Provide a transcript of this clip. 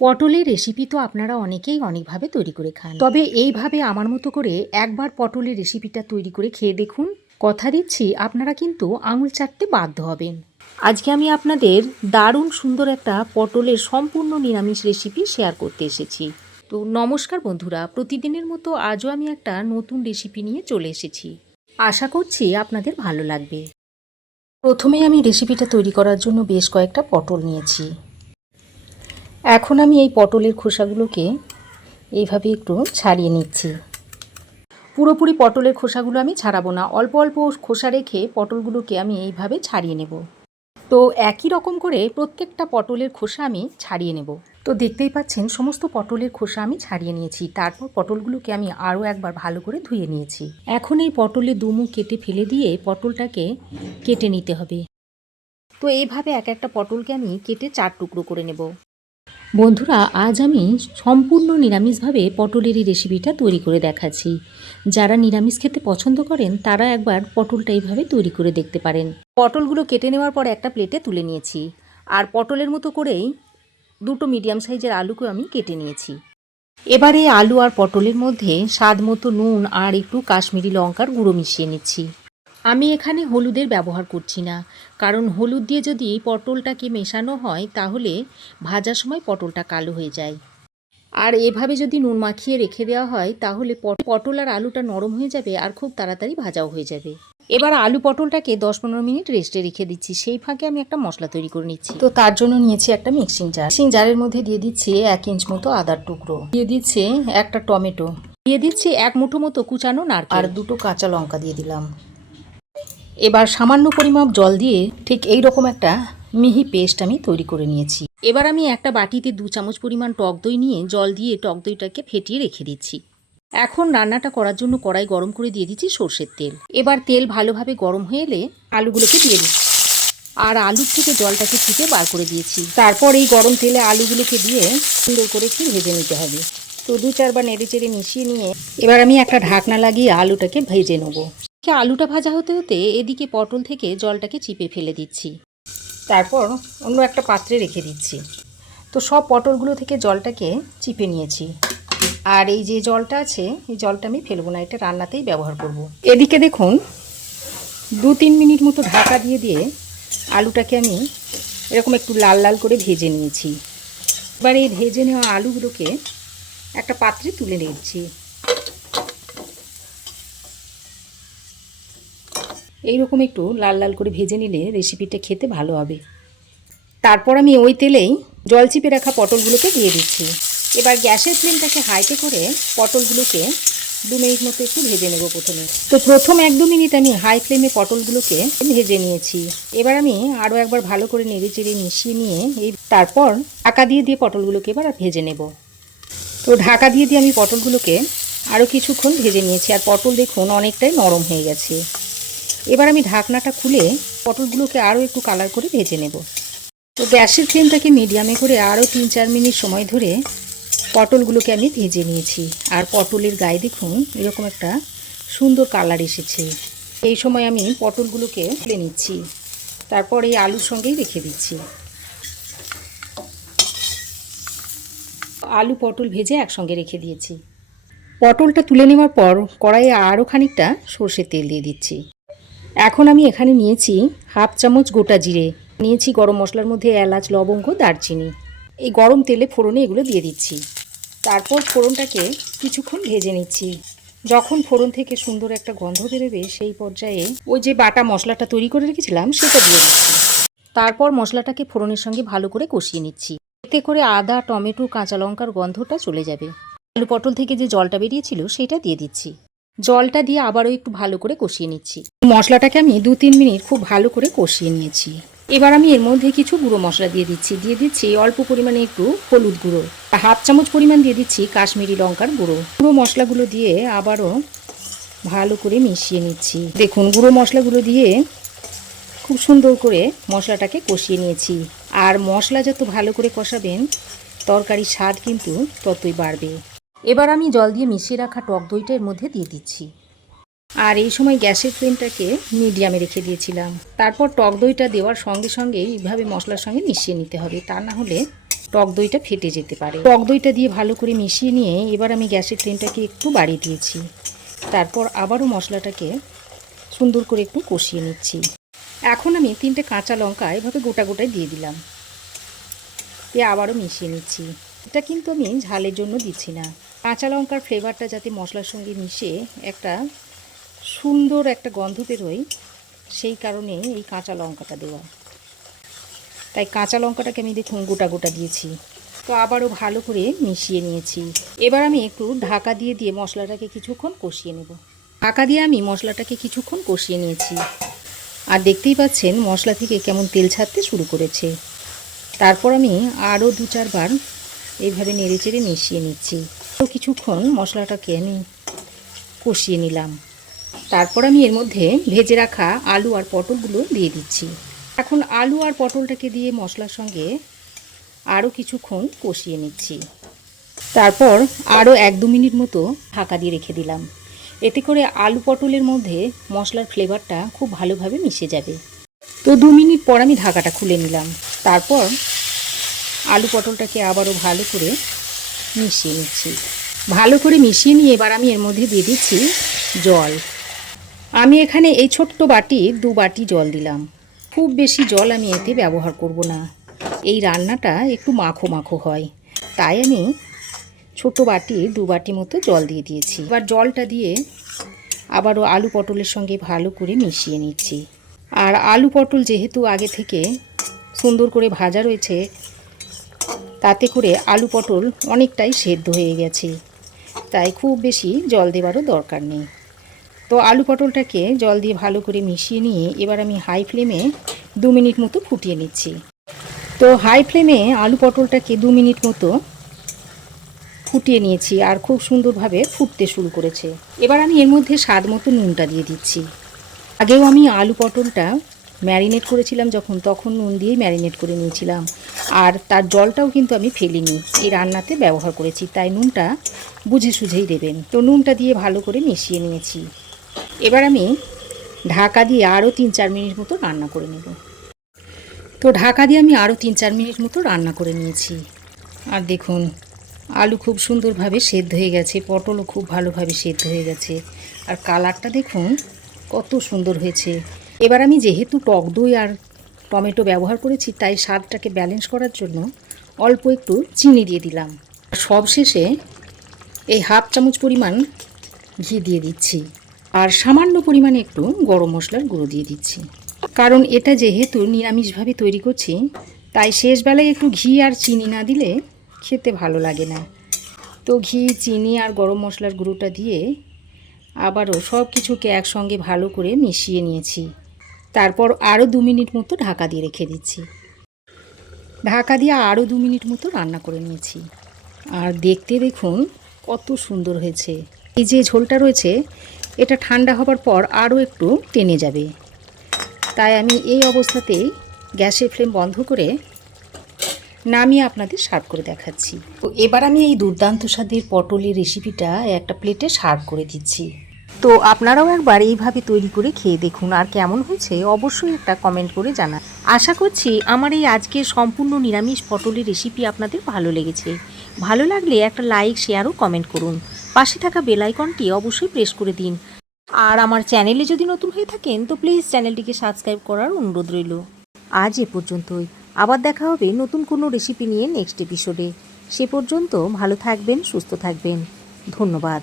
পটলের রেসিপি তো আপনারা অনেকেই অনেকভাবে তৈরি করে খান, তবে এইভাবে আমার মতো করে একবার পটলের রেসিপিটা তৈরি করে খেয়ে দেখুন। কথা দিচ্ছি আপনারা কিন্তু আঙুল চাটতে বাধ্য হবেন। আজকে আমি আপনাদের দারুণ সুন্দর একটা পটলের সম্পূর্ণ নিরামিষ রেসিপি শেয়ার করতে এসেছি। তো নমস্কার বন্ধুরা, প্রতিদিনের মতো আজও আমি একটা নতুন রেসিপি নিয়ে চলে এসেছি। আশা করছি আপনাদের ভালো লাগবে। প্রথমেই আমি রেসিপিটা তৈরি করার জন্য বেশ কয়েকটা পটল নিয়েছি। এখন আমি এই পটলের খোসাগুলোকে এইভাবে একটু ছাড়িয়ে নিচ্ছি। পুরোপুরি পটলের খোসাগুলো আমি ছাড়াবো না, অল্প অল্প খোসা রেখে পটলগুলোকে আমি এইভাবে ছাড়িয়ে নেব। তো একই রকম করে প্রত্যেকটা পটলের খোসা আমি ছাড়িয়ে নেব। তো দেখতেই পাচ্ছেন সমস্ত পটলের খোসা আমি ছাড়িয়ে নিয়েছি। তারপর পটলগুলোকে আমি আরও একবার ভালো করে ধুয়ে নিয়েছি। এখন এই পটলের দুমুখ কেটে ফেলে দিয়ে পটলটাকে কেটে নিতে হবে। তো এইভাবে এক একটা পটলকে আমি কেটে 4 টুকরো করে নেব। বন্ধুরা, আজ আমি সম্পূর্ণ নিরামিষভাবে পটলের এই রেসিপিটা তৈরি করে দেখাচ্ছি। যারা নিরামিষ খেতে পছন্দ করেন তারা একবার পটলটা এইভাবে তৈরি করে দেখতে পারেন। পটলগুলো কেটে নেওয়ার পর একটা প্লেটে তুলে নিয়েছি। আর পটলের মতো করেই দুটো মিডিয়াম সাইজের আলুকে আমি কেটে নিয়েছি। এবারে আলু আর পটলের মধ্যে স্বাদ মতো নুন আর একটু কাশ্মীরি লঙ্কার গুঁড়ো মিশিয়ে নিচ্ছি। আমি এখানে হলুদের ব্যবহার করছি না, কারণ হলুদ দিয়ে যদি পটলটাকে মেশানো হয় তাহলে ভাজার সময় পটলটা কালো হয়ে যায়। আর এভাবে যদি নুন মাখিয়ে রেখে দেওয়া হয় তাহলে পটল আর আলুটা নরম হয়ে যাবে আর খুব তাড়াতাড়ি ভাজাও হয়ে যাবে। এবার আলু পটলটাকে 10-15 মিনিট রেস্টে রেখে দিচ্ছি। সেই ফাঁকে আমি একটা মশলা তৈরি করে নিচ্ছি। তো তার জন্য নিয়েছি একটা মিক্সিং জারের মধ্যে দিয়ে দিচ্ছি 1 ইঞ্চ মতো আদার টুকরো, দিয়ে দিচ্ছি একটা টমেটো, দিয়ে দিচ্ছি 1 মুঠো মতো কুচানো নারকেল আর 2টো কাঁচা লঙ্কা দিয়ে দিলাম। এবার সামান্য পরিমাপ জল দিয়ে ঠিক এই রকম একটা মিহি পেস্ট আমি তৈরি করে নিয়েছি। এবার আমি একটা বাটিতে 2 চামচ পরিমাণ টক দই নিয়ে জল দিয়ে টক দইটাকে ফেটিয়ে রেখে দিচ্ছি। এখন রান্নাটা করার জন্য কড়াই গরম করে দিয়ে দিচ্ছি সর্ষের তেল। এবার তেল ভালোভাবে গরম হয়ে এলে আলুগুলোকে দিয়ে দিচ্ছি। আর আলুর থেকে জলটাকে ফুটে বার করে দিয়েছি। তারপর এই গরম তেলে আলুগুলোকে দিয়ে সুন্দর করে একটু ভেজে নিতে হবে। তো 2-4 বার নেড়ে চেড়ে মিশিয়ে নিয়ে এবার আমি একটা ঢাকনা লাগিয়ে আলুটাকে ভেজে নেবো। আলুটা ভাজা হতে হতে এদিকে পটল থেকে জলটাকে চিপে ফেলে দিচ্ছি। তারপর অন্য একটা পাত্রে রেখে দিচ্ছি। তো সব পটলগুলো থেকে জলটাকে চিপে নিয়েছি। আর এই যে জলটা আছে এই জলটা আমি ফেলবো না, এটা রান্নাতেই ব্যবহার করব। এদিকে দেখুন 2-3 মিনিট মতো ঢাকা দিয়ে দিয়ে আলুটাকে আমি এরকম একটু লাল লাল করে ভেজে নিয়েছি। এবার এই ভেজে নেওয়া আলুগুলোকে একটা পাত্রে তুলে নিচ্ছি। এইরকম একটু লাল লাল করে ভেজে নিলে রেসিপিটা খেতে ভালো হবে। তারপর আমি ওই তেলেই জল চিপে রাখা পটলগুলোকে দিয়ে দিচ্ছি। এবার গ্যাসের ফ্লেমটাকে হাইতে করে পটলগুলোকে 2 মিনিট মতো একটু ভেজে নেব প্রথমে। তো প্রথম 1-2 মিনিট আমি হাই ফ্লেমে পটলগুলোকে ভেজে নিয়েছি। এবার আমি আরও একবার ভালো করে নেড়ে চেড়ে মিশিয়ে নিয়ে তারপর ঢাকা দিয়ে দিয়ে পটলগুলোকে এবার ভেজে নেব। তো ঢাকা দিয়ে দিয়ে আমি পটলগুলোকে আরও কিছুক্ষণ ভেজে নিয়েছি। আর পটল দেখুন অনেকটাই নরম হয়ে গেছে। এবার আমি ঢাকনাটা খুলে পটলগুলোকে আরও একটু কালার করে ভেজে নেব। তো গ্যাসের ফ্লেমটাকে মিডিয়ামে করে আরও 3-4 মিনিট সময় ধরে পটলগুলোকে আমি ভেজে নিয়েছি। আর পটলের গায়ে দেখুন এরকম একটা সুন্দর কালার এসেছে। এই সময় আমি পটলগুলোকে তুলে নিচ্ছি। তারপর এই আলুর সঙ্গেই রেখে দিচ্ছি। আলু পটল ভেজে একসঙ্গে রেখে দিয়েছি। পটলটা তুলে নেওয়ার পর কড়াইয়ে আরও খানিকটা সর্ষের তেল দিয়ে দিচ্ছি। এখন আমি এখানে নিয়েছি 1/2 চামচ গোটা জিরে, নিয়েছি গরম মশলার মধ্যে এলাচ, লবঙ্গ, দারচিনি। এই গরম তেলে ফোড়নে এগুলো দিয়ে দিচ্ছি। তারপর ফোড়নটাকে কিছুক্ষণ ভেজে নিচ্ছি। যখন ফোড়ন থেকে সুন্দর একটা গন্ধ বেরোবে সেই পর্যায়ে ওই যে বাটা মশলাটা তৈরি করে রেখেছিলাম সেটা দিয়ে দিচ্ছি। তারপর মশলাটাকে ফোড়নের সঙ্গে ভালো করে কষিয়ে নিচ্ছি। এতে করে আদা, টমেটো, কাঁচা লঙ্কার গন্ধটা চলে যাবে। আলু পটল থেকে যে জলটা বেরিয়েছিল সেটা দিয়ে দিচ্ছি। জলটা দিয়ে আবারও একটু ভালো করে কষিয়ে নিচ্ছি। মশলাটাকে আমি 2-3 মিনিট খুব ভালো করে কষিয়ে নিয়েছি। এবার আমি এর মধ্যে কিছু গুঁড়ো মশলা দিয়ে দিচ্ছি অল্প পরিমাণে একটু হলুদ গুঁড়ো, 1/2 চামচ পরিমাণ দিয়ে দিচ্ছি কাশ্মীরি লঙ্কার গুঁড়ো। গুঁড়ো মশলাগুলো দিয়ে আবারও ভালো করে মিশিয়ে নিচ্ছি। দেখুন গুঁড়ো মশলাগুলো দিয়ে খুব সুন্দর করে মশলাটাকে কষিয়ে নিয়েছি। আর মশলা যত ভালো করে কষাবেন তরকারির স্বাদ কিন্তু ততই বাড়বে। এবার আমি জল দিয়ে মিশিয়ে রাখা টক দইটা এর মধ্যে দিয়ে দিচ্ছি। আর এই সময় গ্যাসের ফ্লেমটাকে মিডিয়ামে রেখে দিয়েছিলাম। তারপর টক দইটা দেওয়ার সঙ্গে সঙ্গে এইভাবে মশলার সঙ্গে মিশিয়ে নিতে হবে, তা না হলে টক দইটা ফেটে যেতে পারে। টক দইটা দিয়ে ভালো করে মিশিয়ে নিয়ে এবার আমি গ্যাসের ফ্লেমটাকে একটু বাড়িয়ে দিয়েছি। তারপর আবারও মশলাটাকে সুন্দর করে একটু কষিয়ে নিচ্ছি। এখন আমি 3টে কাঁচা লঙ্কা এভাবে গোটা গোটায় দিয়ে দিলাম, দিয়ে আবারও মিশিয়ে নিচ্ছি। এটা কিন্তু আমি ঝালের জন্য দিচ্ছি না, কাঁচা লঙ্কার ফ্লেভারটা যাতে মশলার সঙ্গে মিশে একটা সুন্দর একটা গন্ধ বেরোয়, সেই কারণে এই কাঁচা লঙ্কাটা দেওয়া। তাই কাঁচা লঙ্কাটাকে আমি দেখুন গোটা গোটা দিয়েছি। তো আবারও ভালো করে মিশিয়ে নিয়েছি। এবার আমি একটু ঢাকা দিয়ে দিয়ে মশলাটাকে কিছুক্ষণ কষিয়ে নেব। ঢাকা দিয়ে আমি মশলাটাকে কিছুক্ষণ কষিয়ে নিয়েছি। আর দেখতেই পাচ্ছেন মশলা থেকে কেমন তেল ছাড়তে শুরু করেছে। তারপর আমি আরও 2-4 বার এইভাবে নেড়ে চেড়ে মিশিয়ে নিচ্ছি। তো কিছুক্ষণ মশলাটাকে আমি কষিয়ে নিলাম। তারপর আমি এর মধ্যে ভেজে রাখা আলু আর পটলগুলো দিয়ে দিচ্ছি। এখন আলু আর পটলটাকে দিয়ে মশলার সঙ্গে আরও কিছুক্ষণ কষিয়ে নিচ্ছি। তারপর আরও 1-2 মিনিট মতো ঢাকা দিয়ে রেখে দিলাম। এতে করে আলু পটলের মধ্যে মশলার ফ্লেভারটা খুব ভালোভাবে মিশে যাবে। তো 2 মিনিট পর আমি ঢাকাটা খুলে নিলাম। তারপর আলু পটলটাকে আবারও ভালো করে মিশিয়ে নিচ্ছি। ভালো করে মিশিয়ে নিয়ে এবার আমি এর মধ্যে দিয়ে দিচ্ছি জল। আমি এখানে এই ছোট্ট বাটি 2 বাটি জল দিলাম। খুব বেশি জল আমি এতে ব্যবহার করব না, এই রান্নাটা একটু মাখো মাখো হয়, তাই আমি ছোট বাটি 2 বাটি মতো জল দিয়ে দিয়েছি। এবার জলটা দিয়ে আবারও আলু পটলের সঙ্গে ভালো করে মিশিয়ে নিচ্ছি। আর আলু পটল যেহেতু আগে থেকে সুন্দর করে ভাজা রয়েছে, তাতে করে আলু পটল অনেকটাই সেদ্ধ হয়ে গেছে, তাই খুব বেশি জল দেওয়ারও দরকার নেই। তো আলু পটলটাকে জল দিয়ে ভালো করে মিশিয়ে নিয়ে এবার আমি হাই ফ্লেমে 2 মিনিট মতো ফুটিয়ে নিচ্ছি। তো হাই ফ্লেমে আলু পটলটাকে 2 মিনিট মতো ফুটিয়ে নিয়েছি আর খুব সুন্দরভাবে ফুটতে শুরু করেছে। এবার আমি এর মধ্যে স্বাদ মতো নুনটা দিয়ে দিচ্ছি। আগেও আমি আলু পটলটা ম্যারিনেট করেছিলাম তখন নুন দিয়েই ম্যারিনেট করে নিয়েছিলাম, আর তার জলটাও কিন্তু আমি ফেলিনি, এই রান্নাতে ব্যবহার করেছি, তাই নুনটা বুঝে সুঝেই দেবেন। তো নুনটা দিয়ে ভালো করে মিশিয়ে নিয়েছি। এবার আমি ঢাকা দিয়ে আরও 3-4 মিনিট মতো রান্না করে নেব। তো ঢাকা দিয়ে আমি আরও 3-4 মিনিট মতো রান্না করে নিয়েছি। আর দেখুন আলু খুব সুন্দরভাবে সেদ্ধ হয়ে গেছে, পটলও খুব ভালোভাবে সেদ্ধ হয়ে গেছে, আর কালারটা দেখুন কত সুন্দর হয়েছে। এবার আমি যেহেতু টক দই আর টমেটো ব্যবহার করেছি, তাই স্বাদটাকে ব্যালেন্স করার জন্য অল্প একটু চিনি দিয়ে দিলাম। সবশেষে এই 1/2 চামচ পরিমাণ ঘি দিয়ে দিচ্ছি, আর সামান্য পরিমাণে একটু গরম মশলার গুঁড়ো দিয়ে দিচ্ছি। কারণ এটা যেহেতু নিরামিষভাবে তৈরি করছি, তাই শেষবেলায় একটু ঘি আর চিনি না দিলে খেতে ভালো লাগে না। তো ঘি, চিনি আর গরম মশলার গুঁড়োটা দিয়ে আবারও সব কিছুকে একসঙ্গে ভালো করে মিশিয়ে নিয়েছি। তারপর আরও 2 মিনিট মতো ঢাকা দিয়ে রেখে দিচ্ছি। ঢাকা দিয়ে আরও 2 মিনিট মতো রান্না করে নিয়েছি। আর দেখতে দেখুন কত সুন্দর হয়েছে। এই যে ঝোলটা রয়েছে, এটা ঠান্ডা হবার পর আরও একটু টেনে যাবে, তাই আমি এই অবস্থাতেই গ্যাসের ফ্লেম বন্ধ করে নামিয়ে আপনাদের সার্ভ করে দেখাচ্ছি। তো এবার আমি এই দুর্দান্ত স্বাদের পটলের রেসিপিটা একটা প্লেটে সার্ভ করে দিচ্ছি। তো আপনারাও একবার এইভাবে তৈরি করে খেয়ে দেখুন, আর কেমন হয়েছে অবশ্যই একটা কমেন্ট করে জানান। আশা করছি আমার এই আজকের সম্পূর্ণ নিরামিষ পটলের রেসিপি আপনাদের ভালো লেগেছে। ভালো লাগলে একটা লাইক, শেয়ার ও কমেন্ট করুন। পাশে থাকা বেল আইকনটি অবশ্যই প্রেস করে দিন। আর আমার চ্যানেলে যদি নতুন হয়ে থাকেন তো প্লিজ চ্যানেলটিকে সাবস্ক্রাইব করার অনুরোধ রইল। আজ এ পর্যন্তই, আবার দেখা হবে নতুন কোনো রেসিপি নিয়ে নেক্সট এপিসোডে। সে পর্যন্ত ভালো থাকবেন, সুস্থ থাকবেন। ধন্যবাদ।